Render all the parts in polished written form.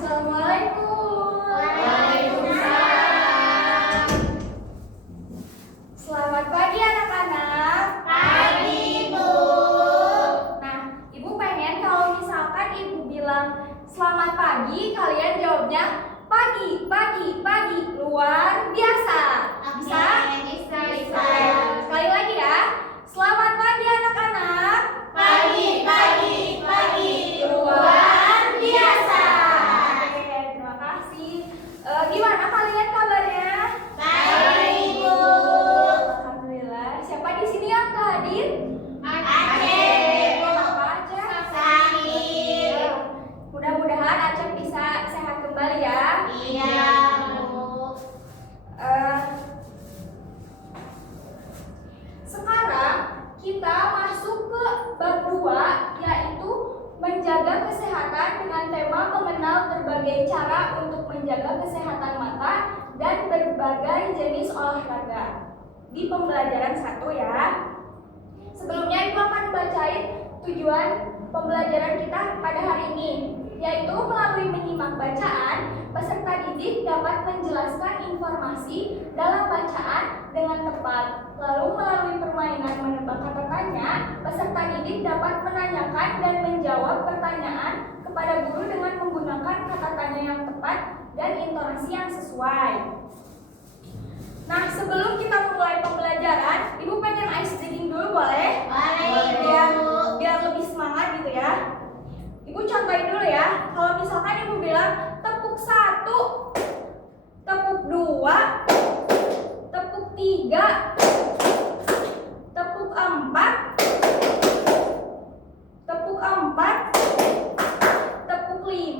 Assalamualaikum. Waalaikumsalam. Selamat pagi anak-anak. Pagi, Bu. Nah, Ibu pengen kalau misalkan Ibu bilang selamat pagi, kalian jawabnya pagi, pagi, pagi. Luar biasa. Bisa? Bisa. Oke. Sekali lagi ya. Selamat pagi anak-anak. Pagi, pagi, pagi. Luar biasa. Oke, terima kasih. Gimana kalian kabarnya? Baik, Bu. Alhamdulillah. Siapa di sini yang hadir? Aceh. Apa aja? Sakit. Mudah-mudahan Aceh bisa sehat kembali ya. Iya, Bu. Sekarang kita masuk ke bab 2, yaitu menjaga kesehatan dengan tema mengenal berbagai cara untuk menjaga kesehatan mata dan berbagai jenis olahraga. Di pembelajaran 1 ya. Sebelumnya Ibu akan bacain tujuan pembelajaran kita pada hari ini, yaitu melalui menyimak bacaan, peserta didik dapat menjelaskan informasi dalam bacaan dengan tepat. Lalu melalui permainan menebak kata tanya, peserta didik dapat menanyakan dan menjawab pertanyaan kepada guru dengan menggunakan kata tanya yang tepat dan intonasi yang sesuai. Nah, sebelum kita mulai pembelajaran, Ibu pengen ice breaking dulu boleh? Boleh, Bu. Biar lebih semangat gitu ya. Ibu contohin dulu ya. Kalau misalkan Ibu bilang tepuk 1, tepuk 2, tepuk 3, tepuk 4, tepuk 4, tepuk 5.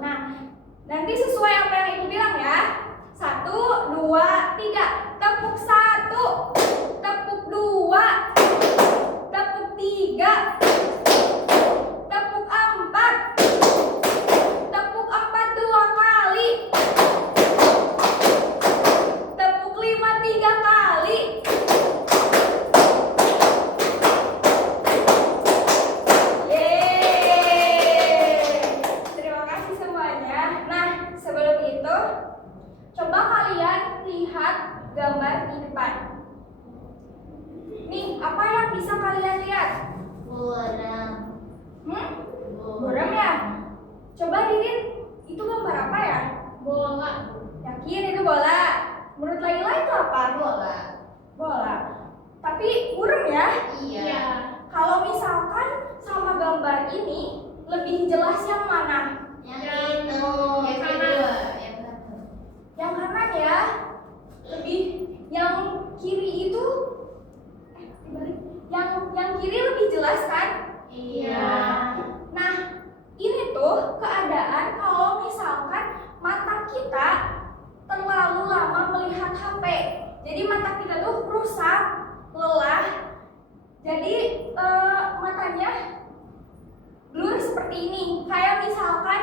Nah, nanti sesuai apa yang Ibu bilang ya. 1, 2, 3. Tepuk 1, tepuk 2, tepuk 3, tepuk 4, tepuk 4 2 kali, tepuk 5 3 kali. Yeay. Terima kasih semuanya. Nah, sebelum itu coba kalian lihat gambar di depan. Nih, apa yang bisa kalian lihat? Burung. Burung ya? Coba Didin, itu gambar apa ya? Bola. Yakin itu bola? Menurut Laila itu apa? Bola. Bola. Tapi burung ya? Iya. Kalau misalkan sama gambar ini, lebih jelas yang mana? Yang itu. Yang kedua. Yang satu. Yang kanan ya? Lebih yang kiri itu dibalik. Yang kiri lebih jelas kan? Iya. Nah, ini tuh keadaan kalau misalkan mata kita terlalu lama melihat HP. Jadi mata kita tuh rusak, lelah. Jadi matanya blur seperti ini. Kayak misalkan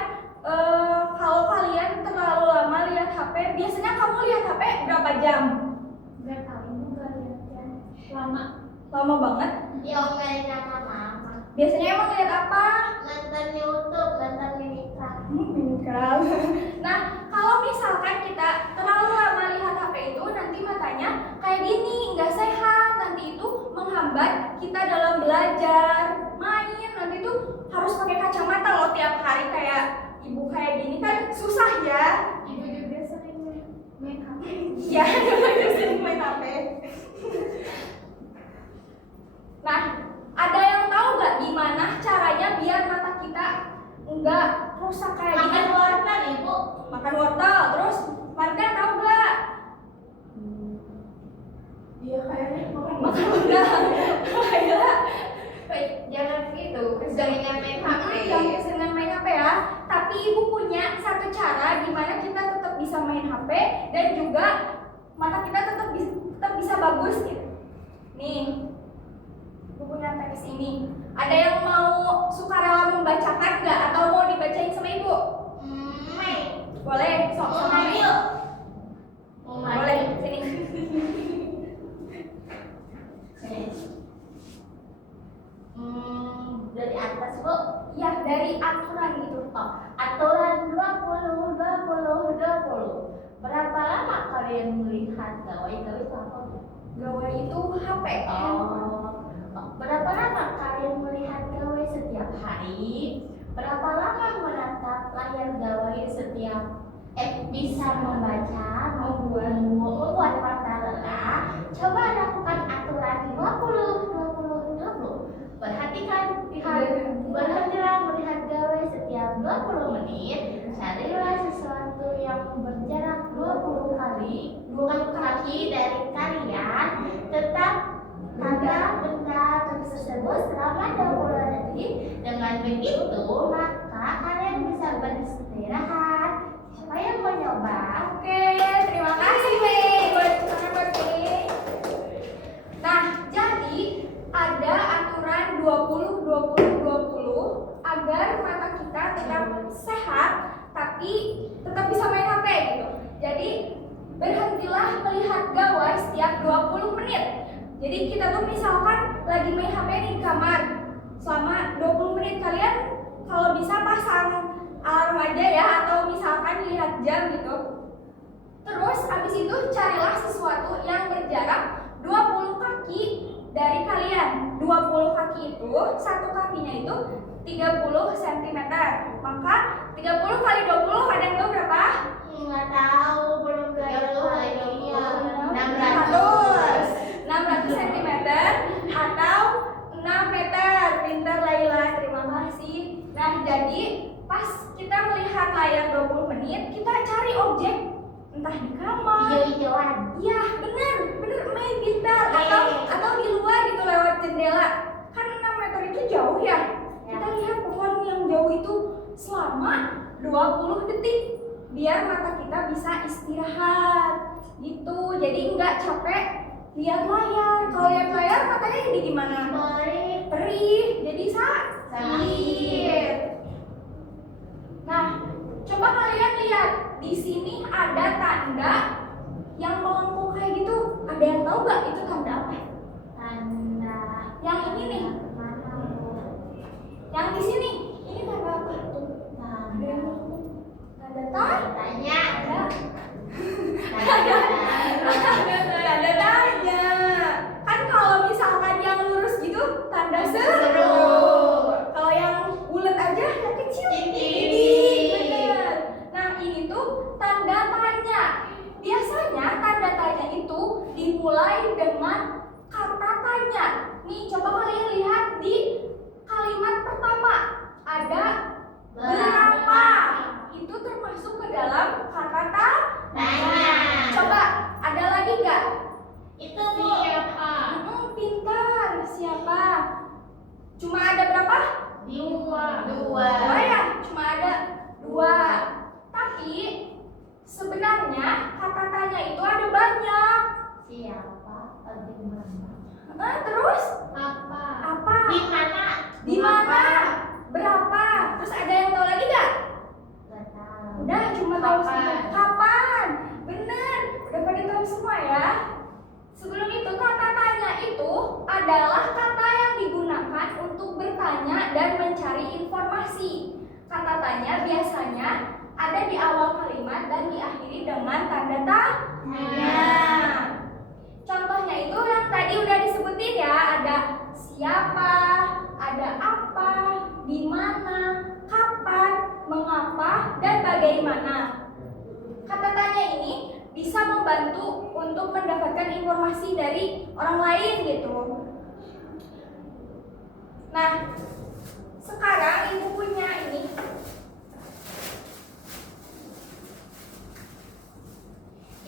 kalau kalian terlalu lama lihat HP, biasanya kamu lihat HP berapa jam? Gak tahu juga lihatnya. Lama. Lama banget. Ya, nggak lama. Biasanya emang lihat apa? Nonton YouTube, nonton Minecraft. Minecraft. Nah, kalau misalkan kita terlalu lama lihat HP itu, nanti matanya kayak gini, nggak sehat. Nanti itu menghambat kita dalam belajar, main. Nanti tuh harus pakai kacamata loh tiap hari kayak ibu kayak gini kan susah ya. Ibu juga sering main HP. Ya, ibu sering main HP. Nah, ada yang tahu nggak gimana caranya biar mata kita nggak rusak kayak gini? Makan wortel, Ibu. Makan wortel, terus Marga tahu nggak? Iya, kayaknya Makan wortel. Kayak jangan gitu, jangan main HP. jangan keseringan main HP ya. Tapi ibu punya satu cara gimana kita tetap bisa main HP dan juga mata kita tetap bisa bagus gitu. Nih, ibu punya teks ini. Ada yang mau sukarela membacakan nggak atau mau dibacain sama ibu? Boleh, sok sama ibu. Boleh, sini. Dari atas, Bu. Iya. dari aturan itu. Oh, aturan 20. Berapa lama kalian melihat gawai itu apa? Gawai itu HP. Berapa lama kalian melihat gawai setiap hari? Berapa lama menatap layar gawai setiap bisa membaca, membuat mata lelah? Coba lakukan aturan 20. Perhatikan, berhentilah melihat gawai setiap 20 menit. Carilah sesuatu yang berjarak 20 kaki dari kalian. Tetap tanda benda tersebut selama 20 detik. Dengan begitu, maka kalian bisa beristirahat. Siapa yang mau nyoba? Oke, terima kasih Mei. Boleh tepuk tangan buat Mei. Nah, jadi ada aturan 20 agar mata kita tetap sehat tapi tetap bisa main HP gitu. Jadi berhentilah melihat gawai setiap 20 menit. Jadi kita tuh misalkan lagi main HP di kamar selama 20 menit, kalian kalau bisa pasang alarm aja ya, atau misalkan lihat jam gitu. Terus habis itu carilah sesuatu yang berjarak 20 kaki dari kalian. 20 kaki itu, satu kakinya itu 30 cm. Maka 30 kali 20 ada yang tahu berapa? Nggak tahu, belum belajar. 600 cm atau 6 meter. Pintar Laila, terima kasih. Nah, jadi pas kita melihat layar 20 menit, kita cari objek entah di kamar. Hijau-hijauan. Iya, bener Mei, pintar. Atau di luar gitu lewat jendela. Kan 6 meter itu jauh ya. Kita lihat pohon yang jauh itu selama 20 detik biar mata kita bisa istirahat gitu. Jadi nggak capek lihat layar. Kalau lihat layar matanya jadi gimana? Perih. Jadi sakit. Nah, coba kalian lihat di sini ada tanda yang melengkung kayak gitu. Ada yang tahu nggak itu tanda apa? Tanda Yang ini nih. Yang di sini. Ini tanda apa? Tuh. Ada yang melengkung. Tanda tanya. Tanda tanya. Kan kalau misalkan yang lurus gitu tanda seru. Kalau yang bulat aja yang kecil. Bener. Nah, ini tuh tanda tanya. Biasanya tanda tanya itu dimulai dengan kata tanya. Nih, coba kalian lihat di kalimat pertama. Ada berapa? Itu termasuk ke dalam kata tanya. Coba, ada lagi nggak? Itu siapa? Pintar. Siapa? Cuma ada berapa? Dua. Ya? Cuma ada 2. Tapi sebenarnya kata tanya itu ada banyak. Siapa? Bagaimana? Terus? Apa? Di mana? Berapa? Terus ada yang tahu lagi nggak? Nggak tahu. Udah, cuma tahu Kapan? Kapan? Bener. Udah pada tahu semua ya. Sebelum itu kata tanya itu adalah kata yang digunakan untuk bertanya dan mencari informasi. Kata tanya biasanya ada di awal kalimat dan diakhiri dengan tanda tanya. Contohnya itu yang tadi udah disebutin ya, ada siapa, ada apa, di mana, kapan, mengapa, dan bagaimana. Kata tanya ini bisa membantu untuk mendapatkan informasi dari orang lain gitu. Nah, sekarang ibu punya ini.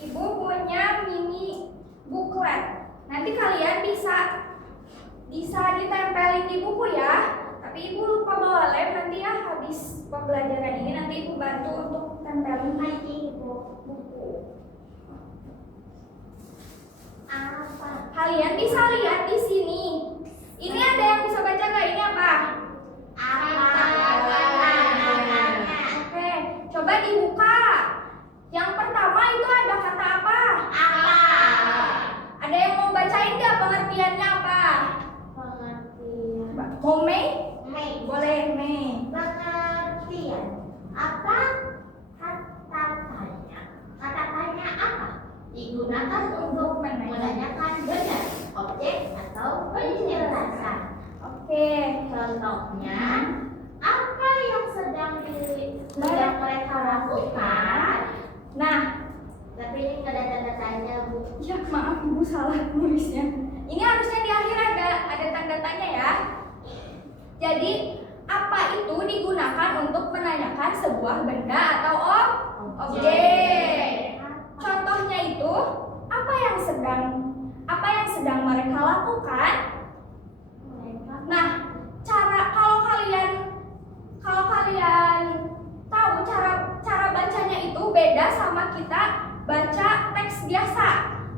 Ibu punya mini booklet. Nanti kalian bisa ditempelin di buku ya. Tapi ibu lupa bawa lem nanti ya, habis pembelajaran ini nanti ibu bantu untuk tempelin di buku. Apa? Kalian bisa lihat di sini. Ini ada yang bisa baca nggak? Ini apa? Oke, coba dibuka. Yang pertama itu ada kata apa? Ada yang mau bacain nggak pengertiannya apa? Mau Mei? Boleh Mei. lakukan. Nah, Tapi ini nggak ada tanda-tanya, Bu. ya maaf Ibu salah nulisnya. Ini harusnya di akhir ada tanda tanya ya. Jadi apa itu digunakan untuk menanyakan sebuah benda atau objek? Contohnya itu apa yang sedang mereka lakukan? Nah, kalau kalian tahu cara bacanya itu beda sama kita baca teks biasa.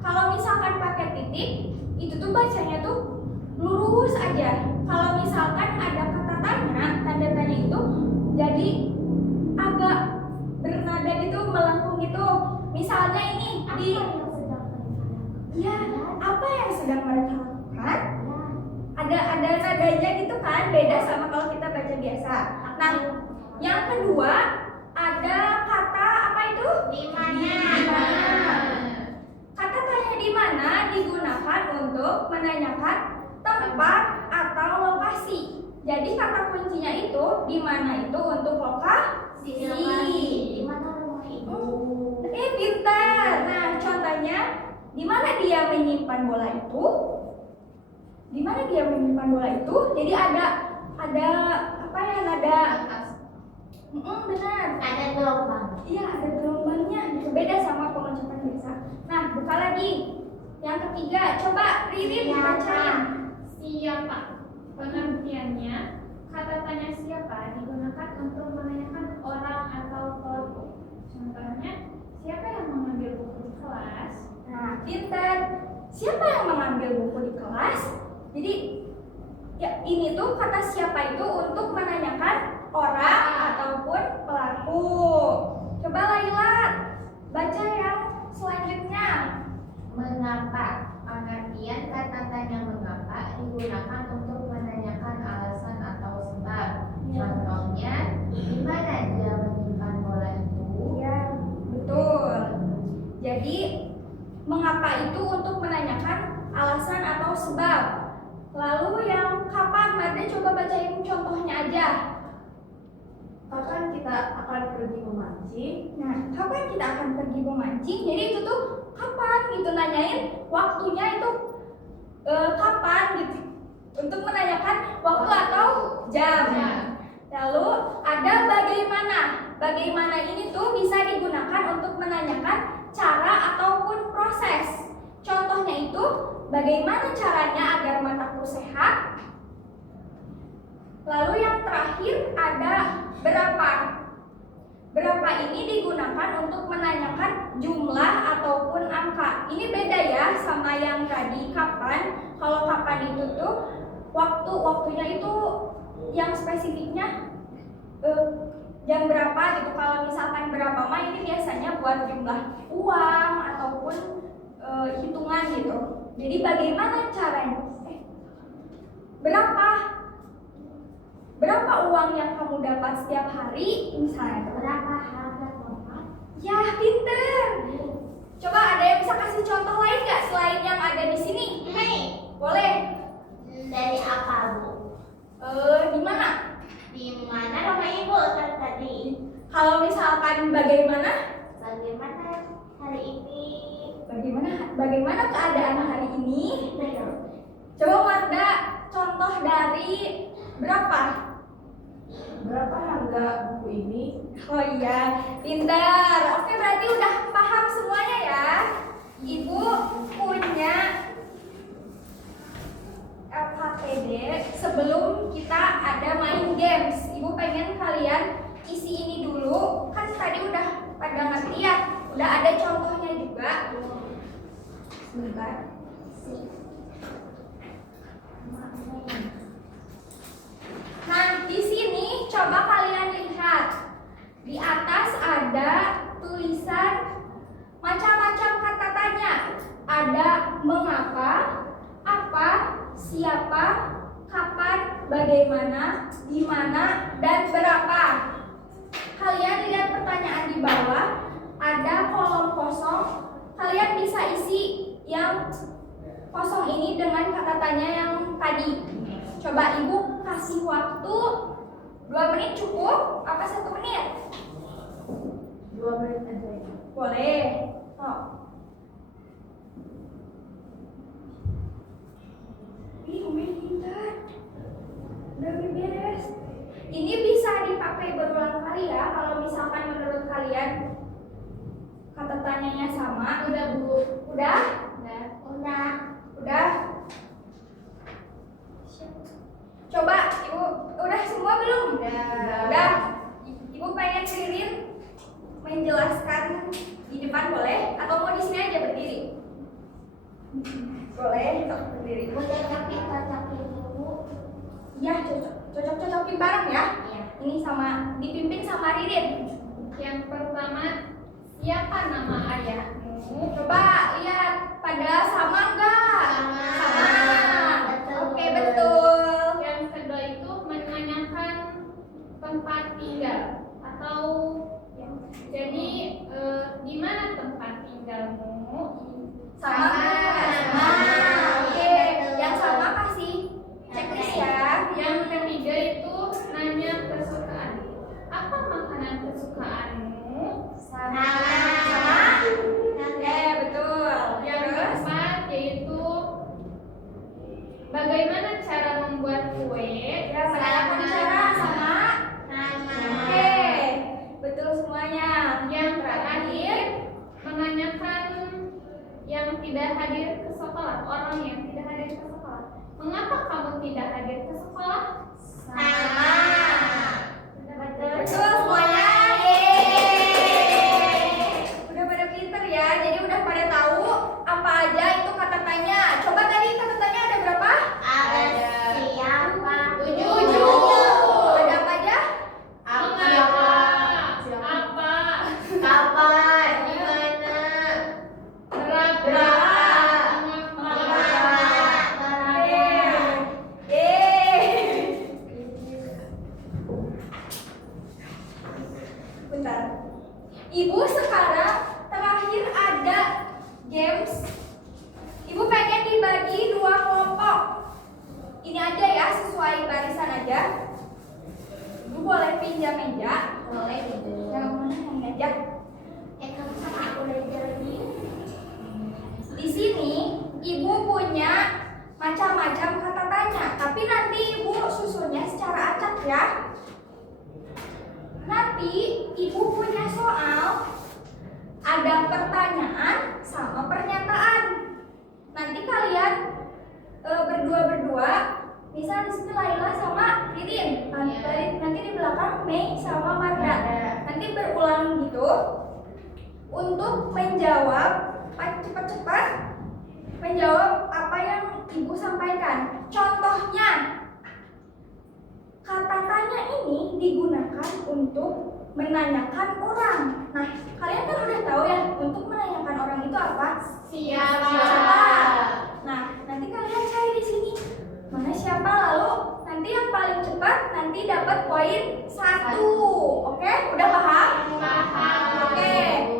Kalau misalkan pakai titik, itu tuh bacanya tuh lurus aja. Kalau misalkan ada kata tanya, tanda tanya itu jadi agak bernada gitu, melengkung gitu. Misalnya ini apa yang sedang mereka lakukan? Ada nadanya gitu kan, beda sama kalau kita baca biasa. Nah, yang kedua ada kata apa itu? Di mana? Kata tanya di mana digunakan untuk menanyakan tempat atau lokasi. Jadi kata kuncinya itu di mana itu untuk lokasi. Di mana rumah Ibu? Pintar. Nah, contohnya di mana dia menyimpan bola itu? Di mana dia menyimpan bola itu? Jadi ada apa ya? Benar. Ada gelombang. Iya, ada gelombangnya. Itu beda sama pengucapan biasa. Nah, buka lagi. Yang ketiga, coba Ririn bacain. Siapa? Pengertiannya, kata tanya siapa digunakan untuk menanyakan orang atau kelompok. Contohnya, siapa yang mengambil buku di kelas? Nah, pintar. Siapa yang mengambil buku di kelas? Jadi, ya ini tuh kata siapa itu untuk menanyakan orang ataupun pelaku. Coba Laila baca yang selanjutnya. Mengapa? Pengertian kata tanya mengapa digunakan untuk menanyakan alasan atau sebab. Contohnya, di mana dia menyimpan bola itu? Ya, betul. Jadi, mengapa itu untuk menanyakan alasan atau sebab. Lalu yang kapan? Mada coba bacain contohnya aja. Kapan kita akan pergi memancing? Nah, kapan kita akan pergi memancing? Jadi itu tuh kapan gitu, nanyain waktunya itu kapan gitu. Untuk menanyakan waktu atau jam. Lalu ada bagaimana. Bagaimana ini tuh bisa digunakan untuk menanyakan cara ataupun proses. Contohnya itu bagaimana caranya agar mataku sehat. Lalu yang terakhir ada berapa. Berapa ini digunakan untuk menanyakan jumlah ataupun angka. Ini beda ya sama yang tadi kapan. Kalau kapan itu tuh waktunya itu yang spesifiknya jam berapa gitu. Kalau misalkan berapa mah ini biasanya buat jumlah uang ataupun hitungan gitu. Jadi bagaimana caranya? Berapa uang yang kamu dapat setiap hari? Misalnya Berapa harga tempat? ya, pinter. Coba ada yang bisa kasih contoh lain nggak selain yang ada di sini? Boleh. Dari apa, Bu? Di mana? Di mana rumah Ibu kan tadi? Kalau misalkan bagaimana? Bagaimana hari ini? Bagaimana keadaan hari ini? Coba Marda contoh dari berapa? Berapa harga buku ini? Oh iya, pintar. Oke, berarti udah paham semuanya ya. Ibu punya LKPD sebelum kita ada main games. Ibu pengen kalian isi ini dulu. Kan tadi udah pada ngerti ya. Udah ada contohnya juga. Sebentar. Nah, di sini coba kalian lihat. Di atas ada tulisan macam-macam kata tanya. Ada mengapa, apa, siapa, kapan, bagaimana, di mana, dan berapa. Kalian lihat pertanyaan di bawah, ada kolom kosong. Kalian bisa isi yang kosong ini dengan kata tanya yang tadi. Coba Ibu kasih waktu 2 menit cukup? Apa 1 menit? 2 menit aja ya. Boleh. Oh. Ih, Umi pintar. Udah beres. Ini bisa dipakai berulang kali ya. Kalau misalkan menurut kalian kata tanyanya sama. Udah Bu. Udah? Udah. Udah? Coba Ibu, udah semua belum? Udah. Ibu pengen Ririn menjelaskan di depan boleh? Atau mau di sini aja berdiri? Boleh, sok berdiri. Cocokin dulu. Iya, cocok-cocokin bareng ya. Iya. Ini sama dipimpin sama Ririn. Yang pertama, siapa nama ayahmu? Coba lihat pada sama enggak? Sama. Betul. Oke, betul. Yang kedua itu menanyakan tempat tinggal atau jadi di mana tempat tinggalmu? Sama. Oke, yang sama kasih checklist ya. Yang ketiga itu nanya kesukaan. Apa makanan kesukaanmu? Sama. Oke, betul. Yang Terus keempat yaitu bagaimana cara membuat kue? ya menanyakan cara sama. Oke, betul semuanya. Yang terakhir menanyakan yang tidak hadir ke sekolah, orang yang tidak hadir ke sekolah. Mengapa kamu tidak hadir ke sekolah? Betul semuanya. Yeay. Udah pada pinter ya. Jadi udah pada tahu apa aja itu kata tanya. Coba tadi kata tanya ada berapa? Siapa? 7. Ada apa aja? Mengapa? Apa? Kapan? Di mana? Berapa? Mengapa? Bentar. Ibu sekarang terakhir ada games. Ibu pengen dibagi 2 kelompok. Ini aja ya, sesuai barisan aja. Ibu boleh pinjam meja. Boleh gitu. Yang mana yang meja? Kamu sama aku lagi. Di sini ibu punya macam-macam kata tanya, tapi nanti ibu susunnya secara acak ya. Nanti ibu punya soal, ada pertanyaan sama pernyataan. Nanti kalian berdua-berdua, misal di sini Laila sama Ririn, nanti di belakang Mei sama Marda. Nanti berulang gitu untuk menjawab cepat-cepat menjawab apa yang ibu sampaikan. Contohnya, kata tanya ini digunakan untuk menanyakan orang. Nah, kalian kan udah tahu ya, untuk menanyakan orang itu apa? Siapa? Nah, nanti kalian cari di sini mana siapa, lalu nanti yang paling cepat nanti dapat poin 1. Oke, udah paham? Paham. Oke,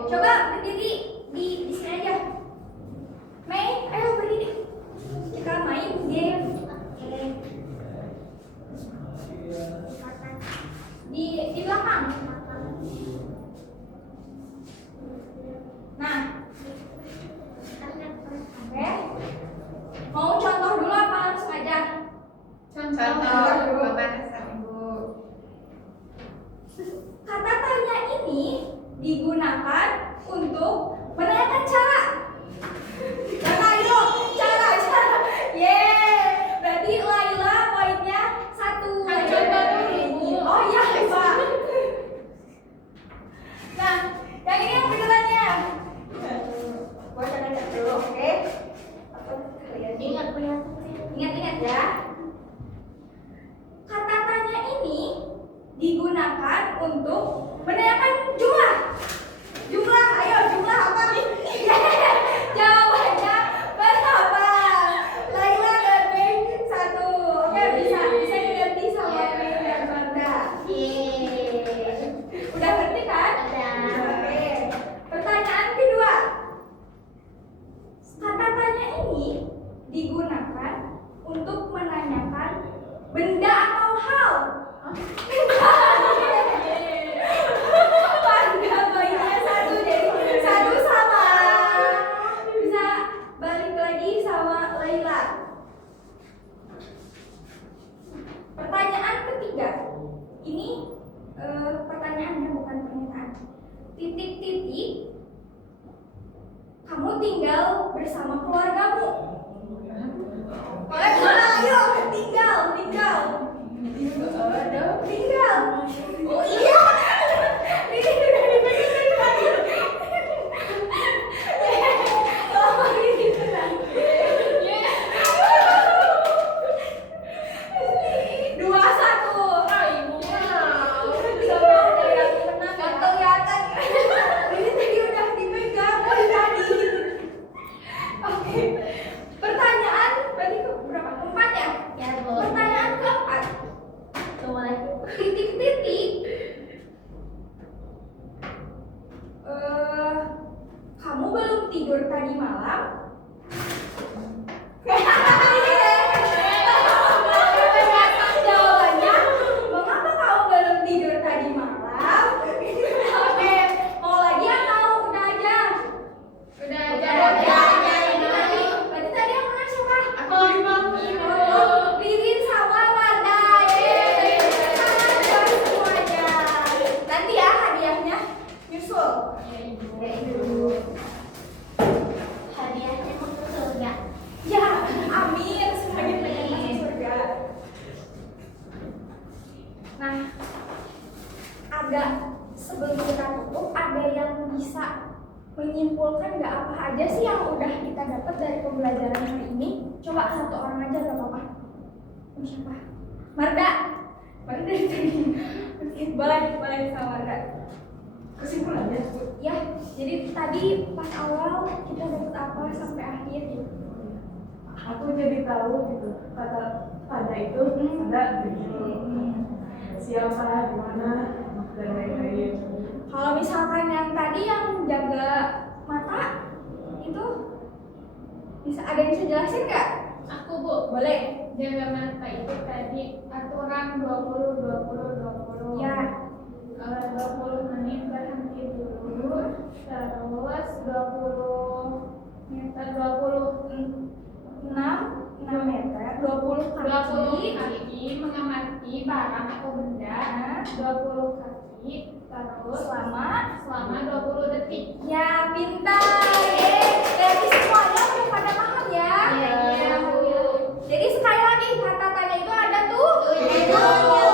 coba berdiri di sini aja. Mei, ayo berdiri. Kita main game. Di belakang. Nah, oke. Mau contoh dulu apa langsung aja? Contoh. Kata tanya ini digunakan untuk menanyakan cara. Ayo, cara. Yeay. Berarti Laila poinnya 1. Kan coba dulu. Oh iya, coba. Nah, yang ini yang benerannya. Gua catat dulu, oke? Apa kalian ingat ya. Kata tanya ini digunakan untuk menanyakan jumlah. Jumlah, ayo jumlah apa nih? Jawabannya berapa? Laila dan Mei 1. Oke, bisa diganti sama Mei dan Marda. Udah ngerti kan? Oke. Pertanyaan kedua. Kata tanya ini digunakan untuk menanyakan benda atau hal. Bangga bayinya Pertanyaannya bukan pernyataan. Titik-titik. Kamu tinggal bersama keluargamu. Ayo, tinggal. Oh iya. Ini udah dipegang dari tadi. Oh, ini benar. 2-1. Gak kelihatan. Ini tadi udah dipegang dari tadi. Oke. Pertanyaan berarti berapa? 4 ya? Ya, boleh. Pertanyaan keempat. Boleh. Titik-titik. Kamu belum tidur tadi malam? Jawabannya, mengapa kamu belum tidur tadi malam? Oke, mau lagi atau udah aja? Udah Berarti tadi yang menang siapa? Aku Ririn sama Wanda. Semuanya. Nanti ya hadiahnya nyusul. Hadiahnya masuk surga. Ya, amin. Semuanya pengen masuk surga. Nah, agak sebelum kita tutup, ada yang bisa menyimpulkan nggak apa aja sih yang udah kita dapat dari pembelajaran hari ini? Coba satu orang aja nggak apa-apa. Siapa? Marda. Marda dari tadi. Boleh sama Marda. Kesimpulannya, Ya, jadi tadi pas awal kita dapat apa sampai akhir gitu. aku jadi tahu gitu kata pada itu ada siapa, di mana, dan lain-lain. Kalau misalkan yang tadi yang jaga mata itu bisa ada yang bisa jelasin nggak? Aku Bu, Boleh. jaga mata itu tadi aturan 20 Ya. 20 menit berhenti dulu, terus 20 meter 6 meter, 20 20 kaki. kaki mengamati barang atau benda, 20 kaki terus Selama. selama 20 detik. Ya, pintar. Jadi semuanya udah pada paham ya? Iya. Jadi sekali lagi kata tanya itu ada tuh. Tujuhnya.